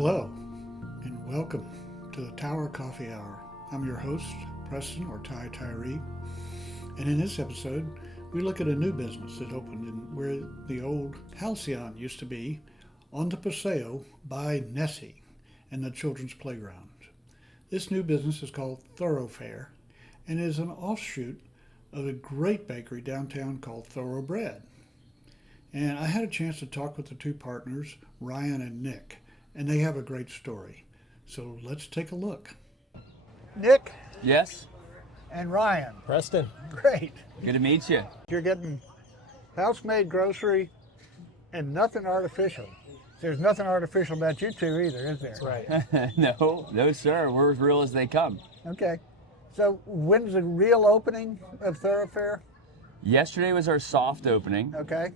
Hello, and welcome to the Tower Coffee Hour. I'm your host, Preston or Ty Tyree, and in this episode, we look at a new business that opened in where the old Halcyon used to be, on the Paseo by Nessie and the children's playground. This new business is called ThroughFare and is an offshoot of a great bakery downtown called ThroughBread. And I had a chance to talk with the two partners, Ryan and Nick, and they have a great story. So let's take a look. Nick Yes, and Ryan. Preston. Great. good to meet you. You're getting house-made grocery and nothing artificial. There's nothing artificial about you two either, is there? That's right. No, sir. We're as real as they come. Okay. So when's the real opening of ThroughFare? Yesterday was our soft opening. Okay.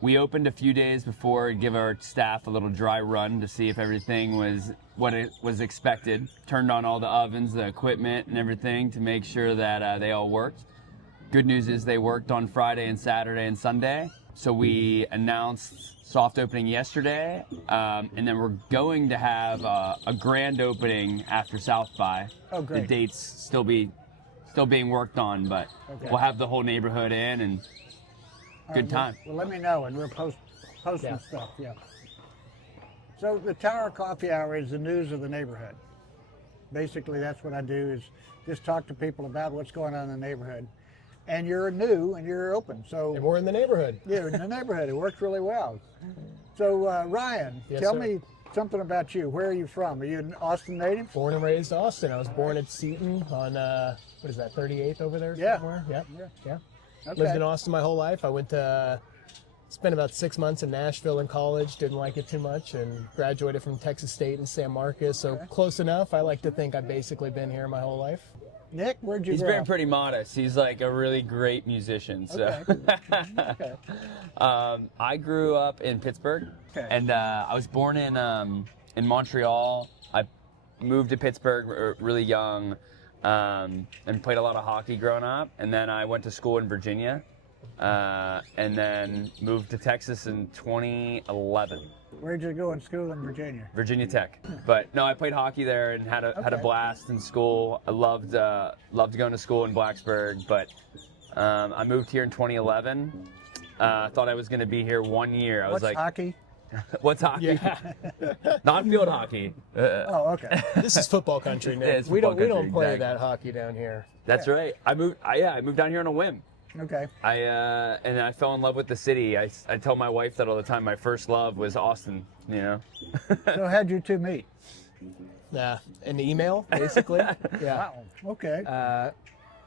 We opened a few days before to give our staff a little dry run to see if everything was what it was expected. Turned on all the ovens, the equipment, and everything to make sure that they all worked. Good news is they worked on Friday and Saturday and Sunday. So we announced soft opening yesterday, and then we're going to have a grand opening after South by. Oh, great. The dates still being worked on, but Okay. we'll have the whole neighborhood in and All good right, time. Well, let me know, and we'll posting Yeah. stuff. Yeah. So the Tower Coffee Hour is the news of the neighborhood. Basically, that's what I do is just talk to people about what's going on in the neighborhood. And you're new and you're open, And so we're in the neighborhood. you're in the neighborhood. It works really well. So Ryan, Yes, tell sir. me something about you. Where are you from? Are you an Austin native? Born and raised Austin. I was born at Seton on, what is that, 38th over there Yeah. somewhere? Yeah. Okay. Lived in Austin my whole life. I went to, spent about 6 months in Nashville in college, didn't like it too much, and graduated from Texas State in San Marcos, so close enough. I like to think I've basically been here my whole life. Nick, where'd you He's grow been up? pretty modest. He's like a really great musician. So Okay. I grew up in Pittsburgh, Okay. and I was born in Montreal. I moved to Pittsburgh really young, and played a lot of hockey growing up. And then I went to school in Virginia, and then moved to Texas in 2011. Where'd you go in school in Virginia? Virginia Tech. But no, I played hockey there and had a Okay. blast in school. I loved going to school in Blacksburg, but I moved here in 2011. Thought I was going to be here 1 year. I was What's like, hockey? "What's hockey?" Not field hockey. Oh, okay. This is football country, Nick. It's we don't football we don't country, play exactly. that hockey down here. That's right. I moved down here on a whim. Okay. And I fell in love with the city. I tell my wife that all the time. My first love was Austin. You know. So how'd you two meet? An email, basically. Yeah. Wow. Okay.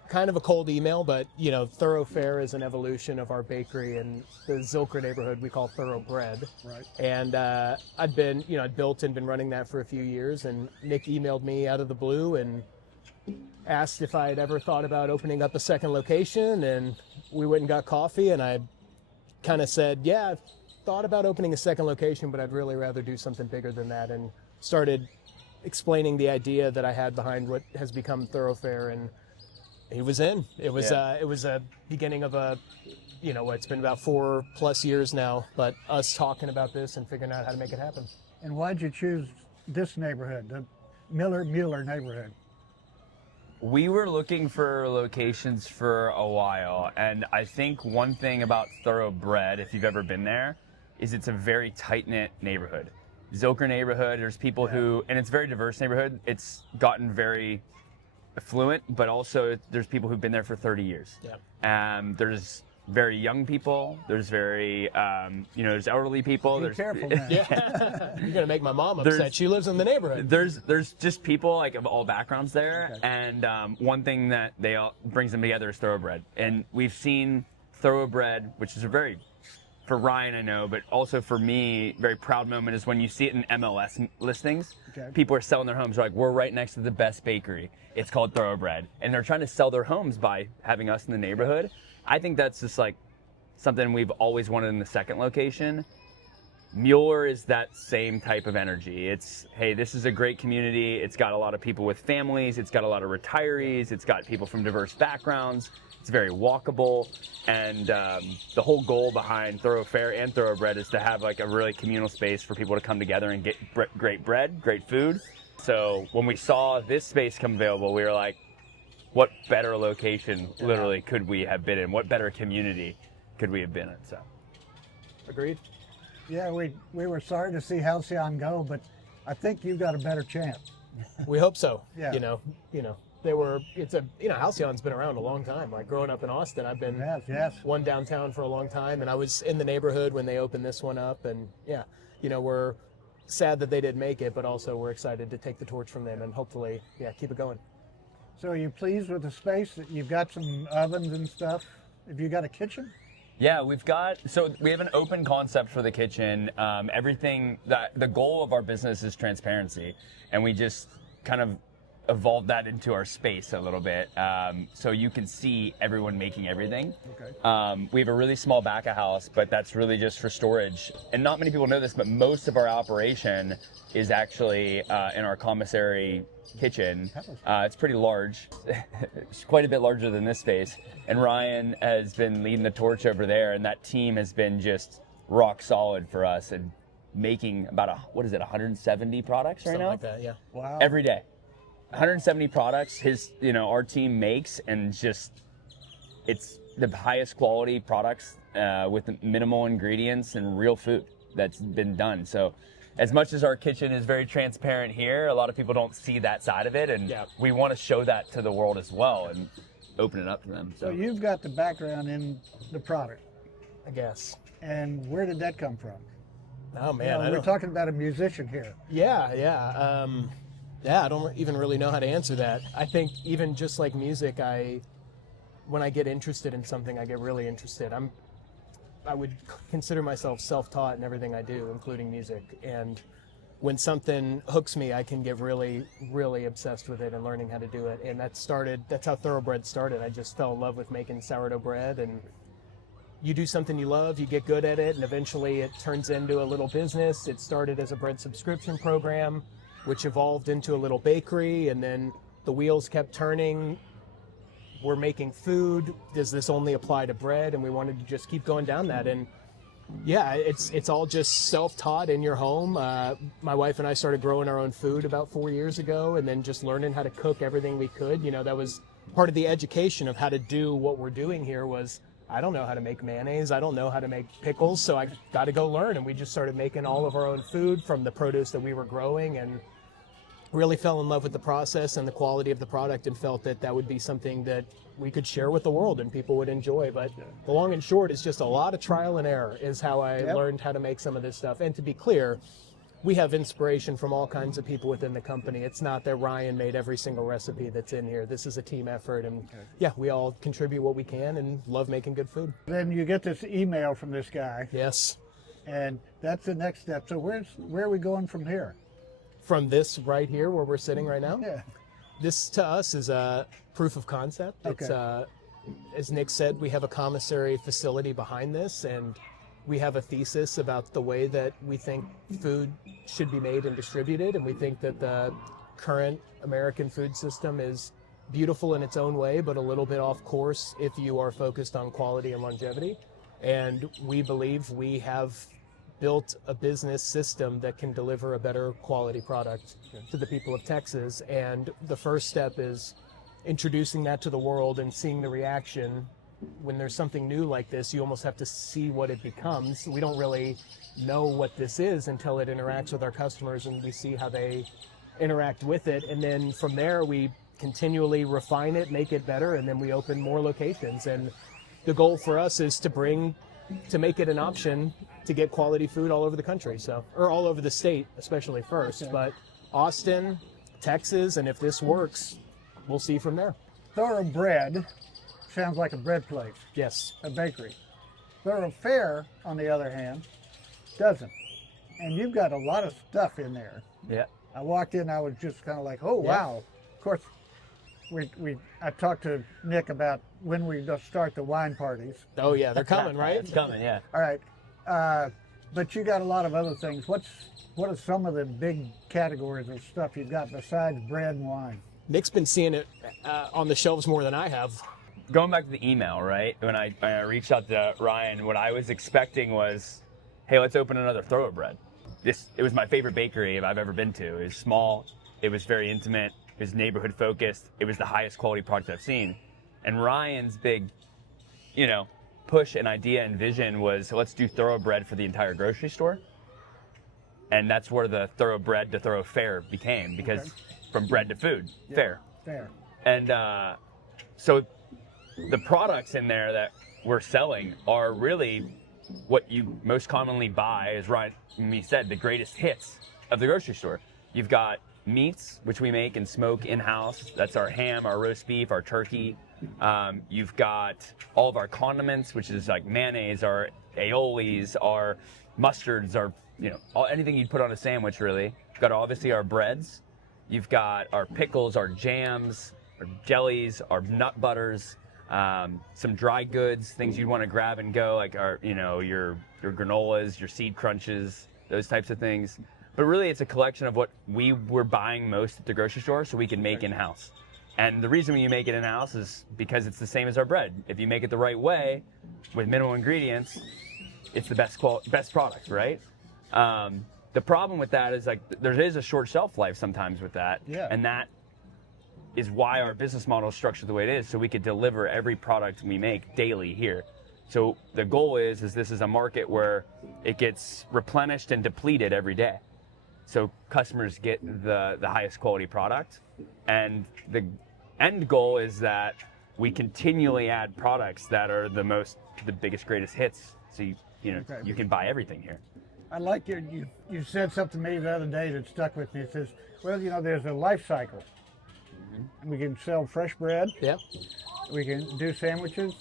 Kind of a cold email, but ThroughFare is an evolution of our bakery in the Zilker neighborhood we call ThroughBread. Right. And I'd built and been running that for a few years, and Nick emailed me out of the blue and asked if I had ever thought about opening up a second location, and we went and got coffee, and I kind of said, yeah, I've thought about opening a second location, but I'd really rather do something bigger than that, and started explaining the idea that I had behind what has become ThroughFare, and he was in. It was a beginning of it's been about 4+ years now, but us talking about this and figuring out how to make it happen. And why'd you choose this neighborhood, the Mueller neighborhood? We were looking for locations for a while, and I think one thing about ThroughBread, if you've ever been there, is it's a very tight-knit neighborhood. Zilker neighborhood, there's people who, and it's a very diverse neighborhood. It's gotten very affluent, but also there's people who've been there for 30 years. Yeah. There's very young people. There's very, there's elderly people. Be careful now. Yeah. You're gonna make my mom upset. She lives in the neighborhood. There's just people like of all backgrounds there, and one thing that brings them together is ThroughBread. And we've seen ThroughBread, which is for Ryan I know, but also for me, very proud moment is when you see it in MLS listings. Okay. People are selling their homes. They're like, we're right next to the best bakery. It's called ThroughBread, and they're trying to sell their homes by having us in the neighborhood. I think that's just like something we've always wanted in the second location. Mueller is that same type of energy. It's, hey, this is a great community. It's got a lot of people with families. It's got a lot of retirees. It's got people from diverse backgrounds. It's very walkable. And the whole goal behind ThroughFare and ThroughBread is to have like a really communal space for people to come together and get great bread, great food. So when we saw this space come available, we were like, what better location literally could we have been in? What better community could we have been in? So, Agreed. Yeah, we were sorry to see Halcyon go, but I think you've got a better chance. We hope so. Yeah. Halcyon's been around a long time. Like growing up in Austin, I've been Yes. one downtown for a long time, and I was in the neighborhood when they opened this one up. And yeah, we're sad that they didn't make it, but also we're excited to take the torch from them and hopefully, keep it going. So are you pleased with the space? You've got some ovens and stuff. Have you got a kitchen? yeah, we have an open concept for the kitchen. The goal of our business is transparency, and we just kind of evolved that into our space a little bit, so you can see everyone making everything. Okay. We have a really small back of house, but that's really just for storage. And not many people know this, but most of our operation is actually in our commissary kitchen. It's pretty large. It's quite a bit larger than this space. And Ryan has been leading the torch over there, and that team has been just rock solid for us and making about 170 products right Something now? like that, yeah. Wow. Every day. 170 products our team makes, and just it's the highest quality products with minimal ingredients and real food that's been done. So as much as our kitchen is very transparent here, a lot of people don't see that side of it, and we want to show that to the world as well and open it up to them. So you've got the background in the product, I guess. and where did that come from? Oh man, We're talking about a musician here. Yeah, I don't even really know how to answer that. I think even just like music, when I get interested in something, I get really interested. I would consider myself self-taught in everything I do, including music. And when something hooks me, I can get really, really obsessed with it and learning how to do it. And that's how ThroughBread started. I just fell in love with making sourdough bread, and you do something you love, you get good at it, and eventually it turns into a little business. It started as a bread subscription program, which evolved into a little bakery, and then the wheels kept turning. We're making food. Does this only apply to bread? And we wanted to just keep going down that. And yeah, it's all just self-taught in your home. My wife and I started growing our own food about 4 years ago, and then just learning how to cook everything we could. That was part of the education of how to do what we're doing here. Was I don't know how to make mayonnaise. I don't know how to make pickles. So I got to go learn. And we just started making all of our own food from the produce that we were growing, and really fell in love with the process and the quality of the product, and felt that would be something that we could share with the world and people would enjoy. But the long and short is just a lot of trial and error is how I learned how to make some of this stuff. And to be clear, we have inspiration from all kinds of people within the company. It's not that Ryan made every single recipe that's in here. This is a team effort, and we all contribute what we can and love making good food. Then you get this email from this guy. Yes. And that's the next step. So where are we going from here? From this right here where we're sitting right now? Yeah. This to us is a proof of concept. Okay. It's, as Nick said, we have a commissary facility behind this, and we have a thesis about the way that we think food should be made and distributed, and we think that the current American food system is beautiful in its own way, but a little bit off course if you are focused on quality and longevity. And we believe we have built a business system that can deliver a better quality product to the people of Texas. And the first step is introducing that to the world and seeing the reaction. When there's something new like this, you almost have to see what it becomes. We don't really know what this is until it interacts with our customers and we see how they interact with it. And then from there, we continually refine it, make it better, and then we open more locations. And the goal for us is to make it an option to get quality food all over the country, or all over the state, especially first. Okay. But Austin, Texas, and if this works, we'll see from there. ThroughBread sounds like a bread place. Yes. A bakery. ThroughFare, on the other hand, doesn't. And you've got a lot of stuff in there. Yeah. I walked in, I was just kind of like, oh, wow. Of course, I talked to Nick about when we start the wine parties. Oh yeah, they're coming, right? It's coming, yeah. All right. but you got a lot of other things. What are some of the big categories of stuff you've got besides bread and wine? Nick's been seeing it on the shelves more than I have. Going back to the email, right? When I reached out to Ryan, what I was expecting was, hey, let's open another ThroughBread. It was my favorite bakery I've ever been to. It was small, it was very intimate, it was neighborhood focused, it was the highest quality product I've seen. And Ryan's big, push and idea and vision was, let's do ThroughBread for the entire grocery store. And that's where the ThroughBread to ThroughFare became, because from bread to food, fair. And so the products in there that we're selling are really what you most commonly buy, as Ryan and me said, the greatest hits of the grocery store. You've got meats, which we make and smoke in-house. That's our ham, our roast beef, our turkey. You've got all of our condiments, which is like mayonnaise, our aiolis, our mustards, our anything you'd put on a sandwich, really. You've got obviously our breads. You've got our pickles, our jams, our jellies, our nut butters, some dry goods, things you'd want to grab and go, like our your granolas, your seed crunches, those types of things. But really, it's a collection of what we were buying most at the grocery store, so we can make in-house. And the reason you make it in-house is because it's the same as our bread. If you make it the right way, with minimal ingredients, it's the best product, right? The problem with that is there is a short shelf life sometimes with that, and that is why our business model is structured the way it is, so we could deliver every product we make daily here. So the goal is this is a market where it gets replenished and depleted every day. So customers get the highest quality product, and the end goal is that we continually add products that are the biggest, greatest hits. So you can buy everything here. I like you said something to me the other day that stuck with me. It says, well, there's a life cycle. We can sell fresh bread. Yep. We can do sandwiches,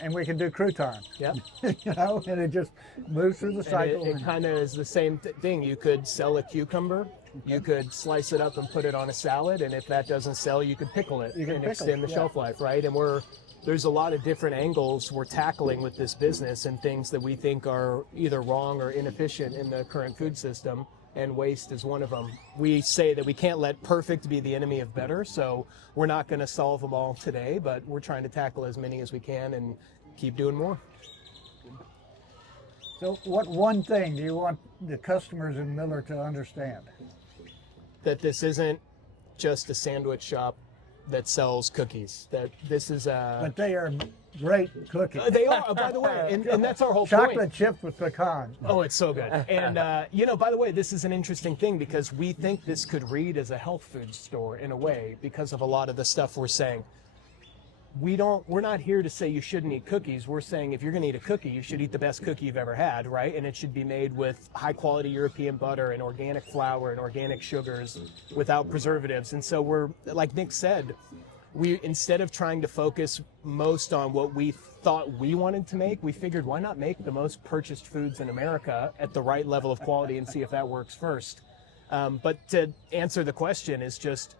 and we can do croutons. Yep. And it just moves through the cycle. It kind of is the same thing. You could sell a cucumber. You could slice it up and put it on a salad, and if that doesn't sell, you could pickle it and extend the shelf life, right? And there's a lot of different angles we're tackling with this business, and things that we think are either wrong or inefficient in the current food system, and waste is one of them. We say that we can't let perfect be the enemy of better, so we're not going to solve them all today, but we're trying to tackle as many as we can and keep doing more. So what one thing do you want the customers in Mueller to understand? That this isn't just a sandwich shop that sells cookies. That this is But they are great cookies. They are, by the way, and that's our whole Chocolate point. chip with pecan. Oh, it's so good. And by the way, this is an interesting thing, because we think this could read as a health food store in a way, because of a lot of the stuff we're saying. We're not here to say you shouldn't eat cookies. We're saying if you're going to eat a cookie, you should eat the best cookie you've ever had, right? And it should be made with high quality European butter and organic flour and organic sugars without preservatives. And so we're, like Nick said, instead of trying to focus most on what we thought we wanted to make, we figured, why not make the most purchased foods in America at the right level of quality and see if that works first. But to answer the question is just,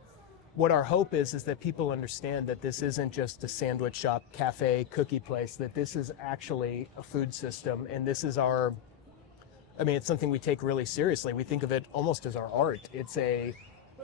what our hope is that people understand that this isn't just a sandwich shop, cafe, cookie place, that this is actually a food system. And this is it's something we take really seriously. We think of it almost as our art. It's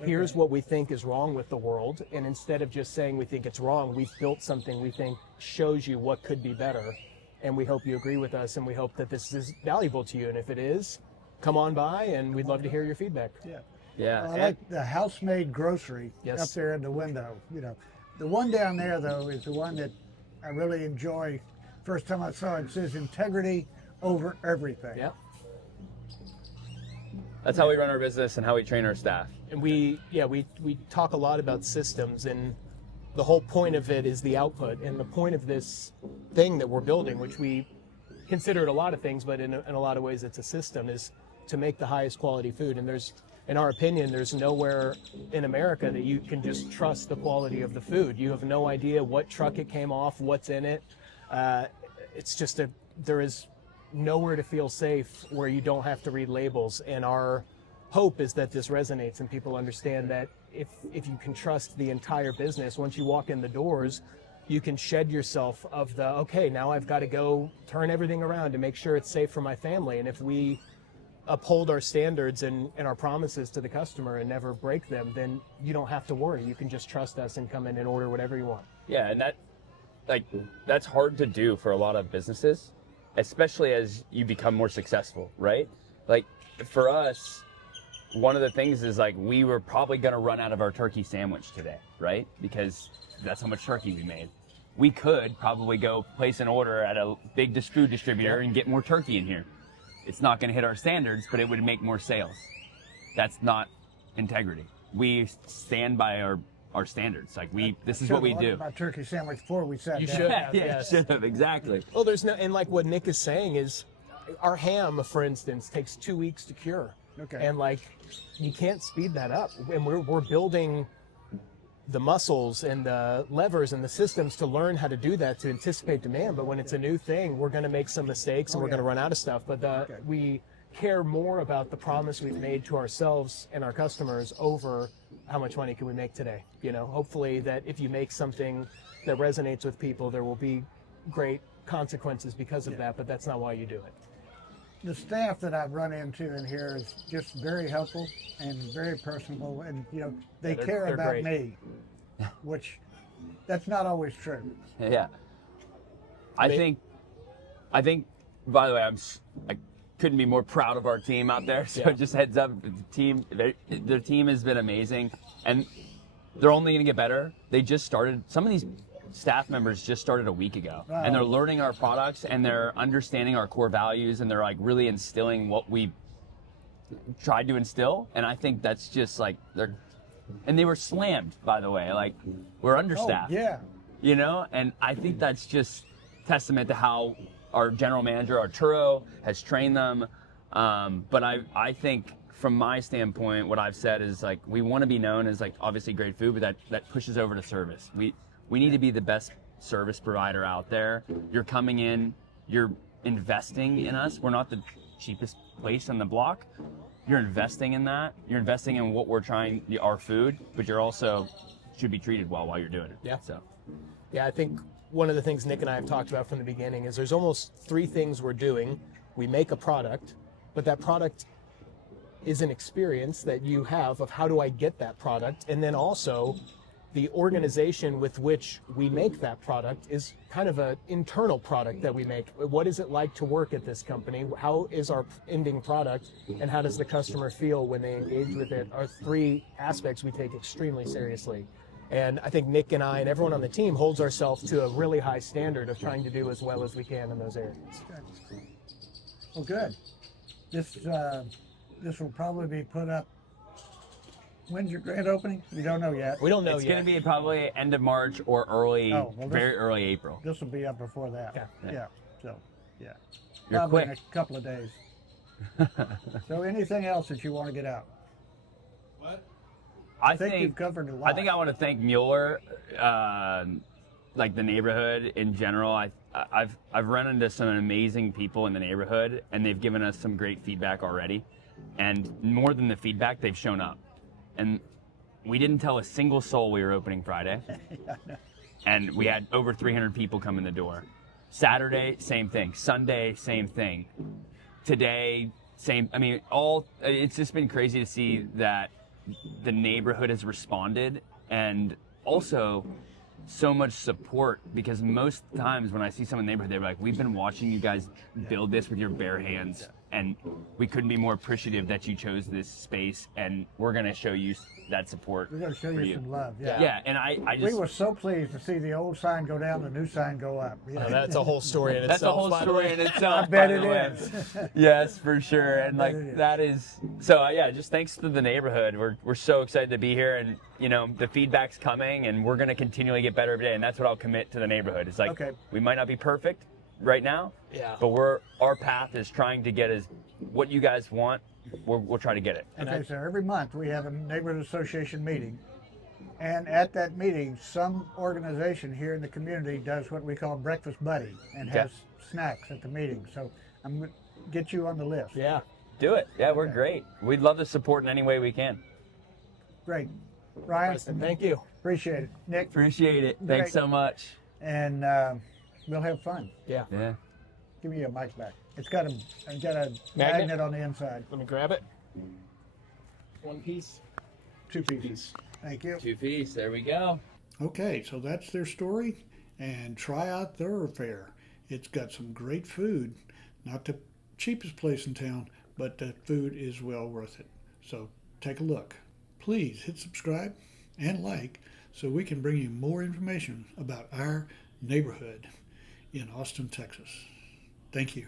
here's what we think is wrong with the world. And instead of just saying we think it's wrong, we've built something we think shows you what could be better. And we hope you agree with us, and we hope that this is valuable to you. And if it is, come on by, and we'd love to hear your feedback. Yeah. I like the house-made grocery up there in the window. The one down there, though, is the one that I really enjoy. First time I saw it, it says integrity over everything. Yep. That's how we run our business and how we train our staff. And we talk a lot about systems, and the whole point of it is the output. And the point of this thing that we're building, which we consider it a lot of things, but in a lot of ways it's a system, is to make the highest quality food. And in our opinion, there's nowhere in America that you can just trust the quality of the food. You have no idea what truck it came off, what's in it. There is nowhere to feel safe where you don't have to read labels. And our hope is that this resonates and people understand that if you can trust the entire business, once you walk in the doors, you can shed yourself of the, okay, now I've got to go turn everything around to make sure it's safe for my family. And if we uphold our standards and our promises to the customer and never break them, then you don't have to worry. You can just trust us and come in and order whatever you want. Yeah, and that's hard to do for a lot of businesses, especially as you become more successful, right? Like for us, one of the things is like we were probably going to run out of our turkey sandwich today, right? Because that's how much turkey we made. We could probably go place an order at a big food distributor and get more turkey in here. It's not going to hit our standards, but it would make more sales. That's not integrity. We stand by our standards. Like this is what we do. My turkey sandwich before we sat You down. should have, Yeah, yes. should have, exactly. Well, there's no, and like what Nick is saying is, our ham, for instance, takes 2 weeks to cure. Okay. And like, you can't speed that up. And we're building the muscles and the levers and the systems to learn how to do that, to anticipate demand. But when it's a new thing, we're going to make some mistakes and we're going to run out of stuff. But we care more about the promise we've made to ourselves and our customers over how much money can we make today. You know, hopefully that if you make something that resonates with people, there will be great consequences because of that, but that's not why you do it. The staff that I've run into in here is just very helpful and very personable, and they care they're about great. me, which that's not always true. Yeah. I think, by the way, I couldn't be more proud of our team out there. So just heads up, the team, their team has been amazing, and they're only going to get better. They just started, some of these staff members just started a week ago, and they're learning our products and they're understanding our core values, and they're like really instilling what we tried to instill. And I think that's just like, and they were slammed, by the way, like we're understaffed. And I think that's just testament to how our general manager, Arturo, has trained them. But I think from my standpoint, what I've said is like, we want to be known as like obviously great food, but that pushes over to service. We need to be the best service provider out there. You're coming in, you're investing in us. We're not the cheapest place on the block. You're investing in that. You're investing in what we're trying, our food, but you're also should be treated well while you're doing it. Yeah. So. Yeah, I think one of the things Nick and I have talked about from the beginning is there's almost 3 things we're doing. We make a product, but that product is an experience that you have of how do I get that product, and then also the organization with which we make that product is kind of an internal product that we make. What is it like to work at this company? How is our ending product, and how does the customer feel when they engage with it? Are 3 aspects we take extremely seriously. And I think Nick and I and everyone on the team holds ourselves to a really high standard of trying to do as well as we can in those areas. Well, good. This will probably be put up. When's your grand opening? We don't know yet. We don't know It's yet. going to be probably end of March or very early April. This will be up before that. Yeah. So, You're probably quick. in a couple of days. So, anything else that you want to get out? I think you've covered a lot. I think I want to thank Mueller, like the neighborhood in general. I've run into some amazing people in the neighborhood, and they've given us some great feedback already. And more than the feedback, they've shown up. And we didn't tell a single soul we were opening Friday. And we had over 300 people come in the door. Saturday, same thing. Sunday, same thing. Today, same. I mean, it's just been crazy to see that the neighborhood has responded, and also so much support, because most times when I see someone in the neighborhood, they're like, we've been watching you guys build this with your bare hands, and we couldn't be more appreciative that you chose this space, and we're going to show you that support. We're going to show for you some love. Yeah, and I just... We were so pleased to see the old sign go down, the new sign go up. That's a whole story in itself. That's a whole story in itself. I bet by it the way. is. Yes, for sure. And bet it is. that is so. Just thanks to the neighborhood. We're so excited to be here, and the feedback's coming, and we're gonna continually get better every day. And that's what I'll commit to the neighborhood. It's like, we might not be perfect right now, but our path is trying to get what you guys want. We'll try to get it. Okay, so every month we have a neighborhood association meeting, and at that meeting, some organization here in the community does what we call breakfast buddy and has snacks at the meeting. So I'm going to get you on the list. Yeah. Do it. Yeah, we're great. We'd love to support in any way we can. Great. Ryan, Preston, thank you. appreciate it. Nick, Appreciate it. Thanks Great. so much. and we'll have fun. Yeah. Yeah. Give me your mic back. It's got a Magnet? magnet on the inside. Let me grab it. One piece. Two pieces. Thank you. 2 piece. There we go. Okay, so that's their story. And try out ThroughFare. It's got some great food. Not the cheapest place in town, but the food is well worth it. So take a look. Please hit subscribe and like so we can bring you more information about our neighborhood in Austin, Texas. Thank you.